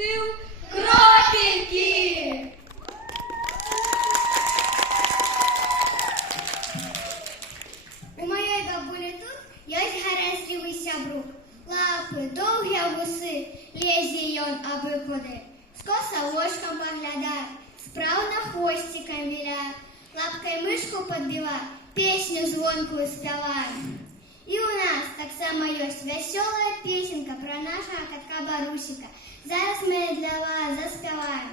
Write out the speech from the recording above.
колектив Кропільки. У моєї бабулі тут є гаразливий сябрук. Лапи, довгі вуси, лезе ён аби куди. Скоса ложком поглядає, справно хвостиком виляє, лапкой мишку подбиває, песню звонкую співає. І у нас так само є веселая песенка про нашого котка Барусика. Зараз ми для вас заспіваємо.